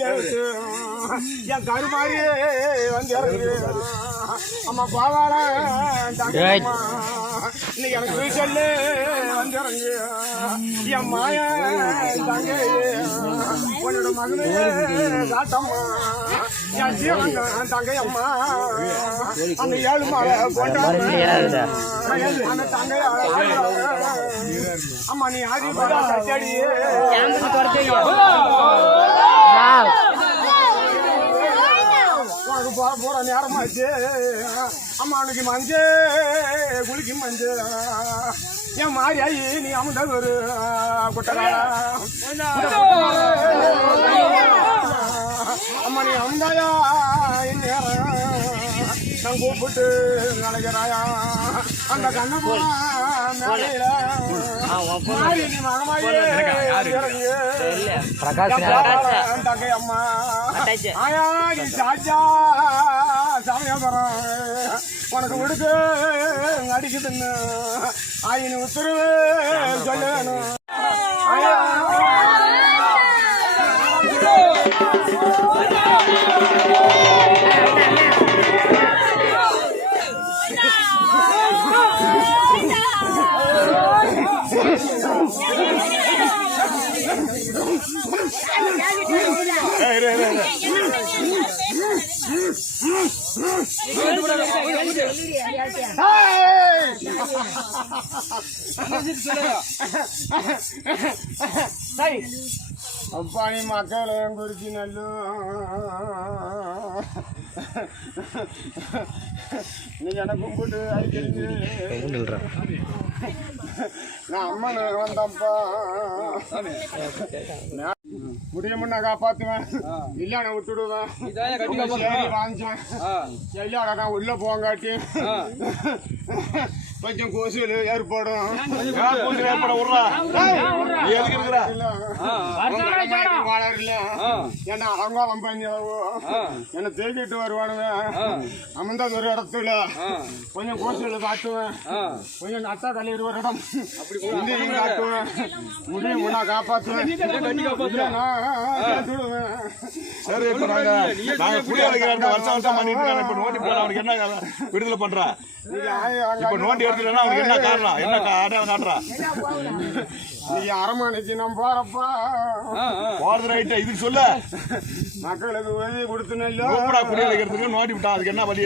ஜெயில என் கருமாரியே வந்து இறங்கு அம்மா பாவாள தங்கம்மா இன்னைக்கு எனக்கு வீட்டல்ல வந்து இறங்கு என் மாய தங்க உன்னோட மகனே காட்டம்மா என் ஜீவன் தங்கையம்மா அந்த 7 மாலை கொண்டாடு அந்த தங்கைய அம்மா நீ ஆதி கச்சடி போற நேரமாச்சு அம்மா அவனுக்கு மஞ்ச குளிக்கு மஞ்ச என் மாரியாயி நீ அமுத ஒரு குட்டலா அம்மா நீ அமுதாயா நான் கூப்பிட்டு நினைக்கிறாயா அந்த கண்ணு போன மேலையில மாறி நீ மகமாயே தங்கை அம்மா ஆயா நீ சாச்சா சமயபுரம் உனக்கு விடுக்கு அடிக்குதுன்னு ஆயினு உத்தரவு சொல்லணும் ஆயா அப்பாணி மக்களை குறிச்சி நீ எனக்கு கும்பிட்டு அடிக்கிறது நான் அம்மன் வந்தப்பா முடியும்னா காப்பாத்துவேன் இல்ல நான் விட்டுடுவேன் வாங்கிச்சேன் இல்ல நான் உள்ள போங்காட்டி கொஞ்சம் கோசல் ஏற்படும் ஏன்னா அலங்காரம் பண்ணியாவோ என்னை தேக்கிட்டு வருவானுங்க அமர்ந்த ஒரு இடத்துல கொஞ்சம் கோசல் காட்டுவேன் கொஞ்சம் நட்டா கழிவு ஒரு இடம் இந்தியும் காட்டுவேன் முடியும் நான் காப்பாற்றுவேன் சரி இப்ப நாங்க புரிய வைக்கிறோம் வருஷம் வருஷம் பண்ணிட்டு இப்ப நோண்டி போனா அவனுக்கு என்ன விடுதலை பண்றா இப்ப நோண்டி எடுத்துட்டா அவனுக்கு என்ன காரணம் என்ன அடையாளம் காட்டுறா நீ அரமணிக்கு நான் போறப்பா போறது ரைட்டு இதுக்கு சொல்ல மக்களுக்கு உதவி கொடுத்துனேன் புரிய வைக்கிறதுக்கு நோண்டி விட்டான் அதுக்கு என்ன வழி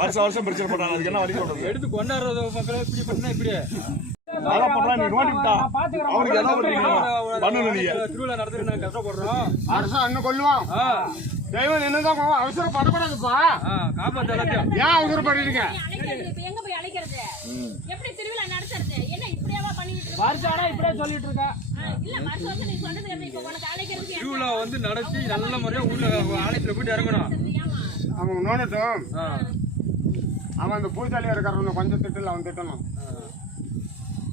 வருஷம் வருஷம் பிரச்சனை பண்றாங்க அதுக்கு என்ன வழி சொல்றது எடுத்து கொண்டாடுறது மக்களை இப்படி பண்ணா இப்படி நல்லா பண்றா நீ நோண்டி விட்டா அவனுக்கு என்ன பண்ணணும் நீங்க திருவிழா நடத்துக்கு நாங்க கஷ்டப்படுறோம் அரசு அண்ணன் கொல்லுவான் தெய்வம் என்னதான் அவசரப்படக்கூடாதுப்பா காப்பாத்து எல்லாத்தையும் ஏன் அவசரப்படுறீங்க எங்க போய் அழைக்கிறது எப்படி திருவிழா நடத்துறது என்ன இப்படியாவா பண்ணிட்டு வருஷம் இப்படியே சொல்லிட்டு இருக்கா இல்ல வருஷம் நீ சொன்னது எப்படி இப்ப உனக்கு அழைக்கிறது திருவிழா வந்து நடத்தி நல்ல முறையா ஊர்ல ஆலயத்துல போயிட்டு இறங்கணும் அவன் நோண்டட்டும் அவன் அந்த பூஜாலியா இருக்கிறவன் கொஞ்சம் திட்டல அவன் திட்டணும்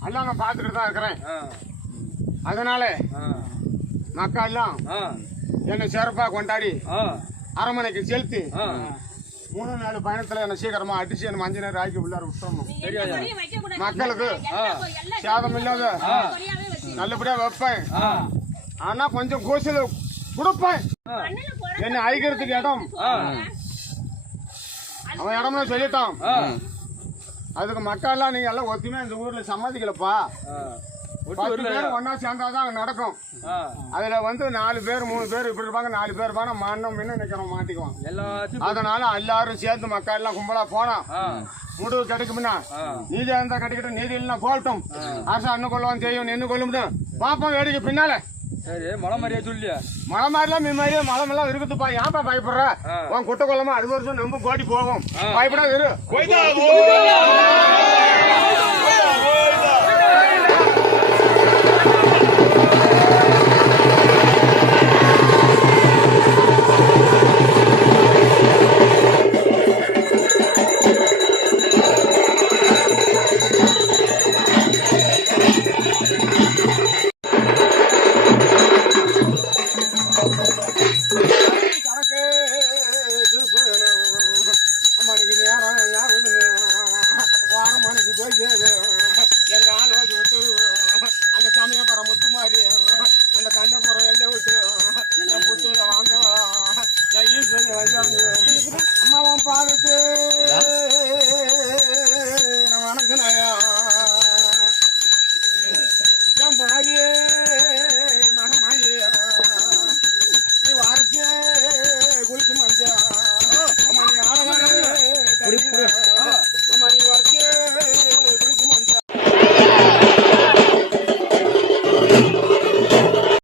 எல்லாம் நான் பார்த்துட்டு தான் இருக்கிறேன் அதனால மக்கா எல்லாம் என்னை சிறப்பா கொண்டாடி அரமனைக்கு செலுத்தி 3-4 பயணத்துல என்ன சீக்கிரமா அடிச்சு என்ன 5 நேரம் ஆக்கி உள்ளார விட்டுறணும் மக்களுக்கு சேதம் இல்லாத நல்லபடியா வைப்பேன் ஆனா கொஞ்சம் கோசல் கொடுப்பேன் என்ன அழிக்கிறதுக்கு இடம் அவன் இடம்னு சொல்லிட்டான் அதுக்கு மக்கள் எல்லாம் நீங்க எல்லாம் ஒத்துமையா இந்த ஊர்ல சம்மதிக்கலப்பா 10 பேர் ஒன்னா சேர்ந்தாதான் அங்க நடக்கும் அதுல வந்து 4 பேர் 3 பேர் இப்படி இருப்பாங்க 4 பேர் இருப்பாங்க மண்ணம் மின்ன நிக்கிறோம் மாட்டிக்குவோம் அதனால எல்லாரும் சேர்ந்து மக்கள் எல்லாம் கும்பலா போனா முடிவு கிடைக்கும்னா நீதி இருந்தா கிடைக்கட்டும் நீதி இல்லைன்னா போகட்டும் அரசு அண்ணன் கொள்ளுவான் செய்யும் நின்று கொள்ளும் பாப்போம் வேடிக்கை பின்னால சரி மலை மாதிரியா சொல்லியா மலை மாதிரிலாம் மீமாரியா மலை எல்லாம் இருக்குதுப்பா ஏன்ப்பா பயப்படுற உன் குட்டை கொள்ளமா அது வருஷம் ரொம்ப கோடி போகும் பயப்படாது இரு மணிக்கு நேரம் வாரம் மணிக்கு போய் அம்மாவும் பாதை